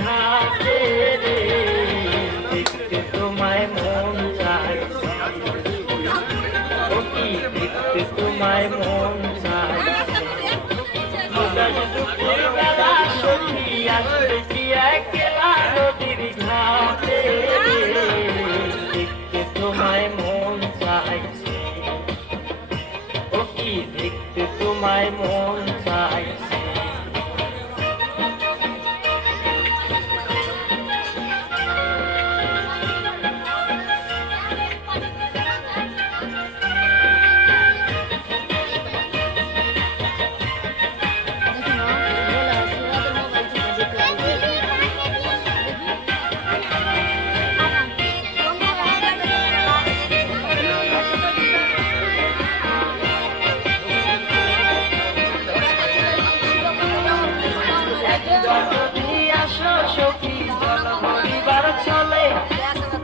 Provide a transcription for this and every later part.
ঘাটে রে, দেখতে তোমায় মন চায়, ও কি দেখতে তোমায় মন চায়। দুপুরবেলা সখী আসবে কি একলা নদীর ঘাটে রে, দেখতে তোমায় মন চাইছে, ও কি দেখতে তোমায় মন চাইছে।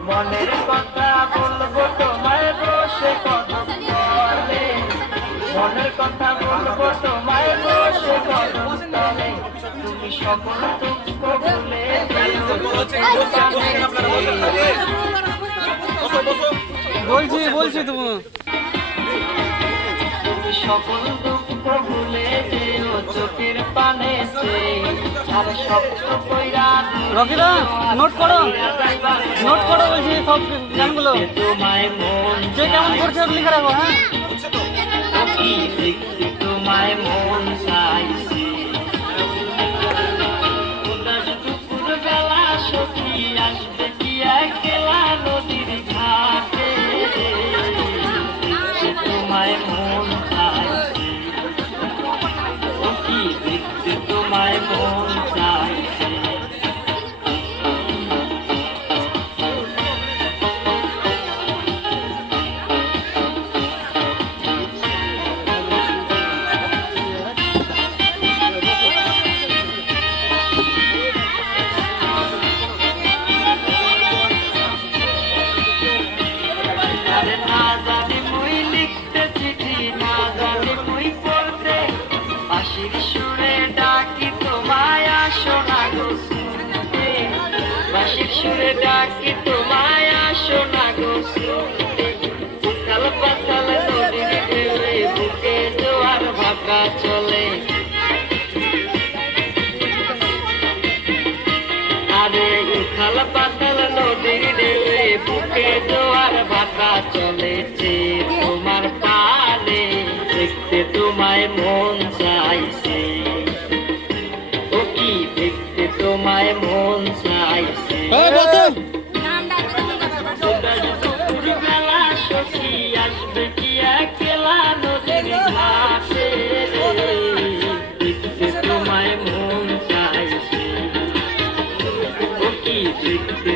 মনের কথা বলবো তোমায় বসে কদম তলে, মনের কথা বলবো তোমায় বসে কদম তলে, তুমি সকল দুঃখ ভুলে বলছি তুমি সকল দুঃখ ভুলে যেও চোখের পানে সে, আর স্বপ্ন কইরা রকিদা নোট করো বলছি সব গানগুলো তোমায় মন যে কেমন করছে লিখে রাখো। হ্যাঁ দেখতে তোমায় মন চাইছে, দুপুর বেলা সখী আসবে কি একলা নদীর ঘাটে রে, দেখতে তোমায় মন চাইছে, ও কি দেখতে তোমায় মন চাইছে। না জানি মুই লিখতে চিঠি, না জানি মুই পড়তে, বাঁশির সুরে ডাকি তোমায় আসো না গো শুনতে, বাঁশির সুরে ডাকি তোমায় আসো না গো শুনতে, উথাল পাথাল নদীর ঢেউয়ে বুকে জোয়ার ভাটা চলে, আরে উথাল পাথাল নদীর ঢেউয়ে বুকে জোয়ার ভাটা চলেছে তোমার পানে, দেখতে তোমায় মন চাইছে, ও কি দেখতে তোমায় মন চাইছে। দুপুরবেলা সখী আসবে কি একলা নদীর ঘাটে রে, দেখতে তোমায় মন চাইছে, ও কি দেখতে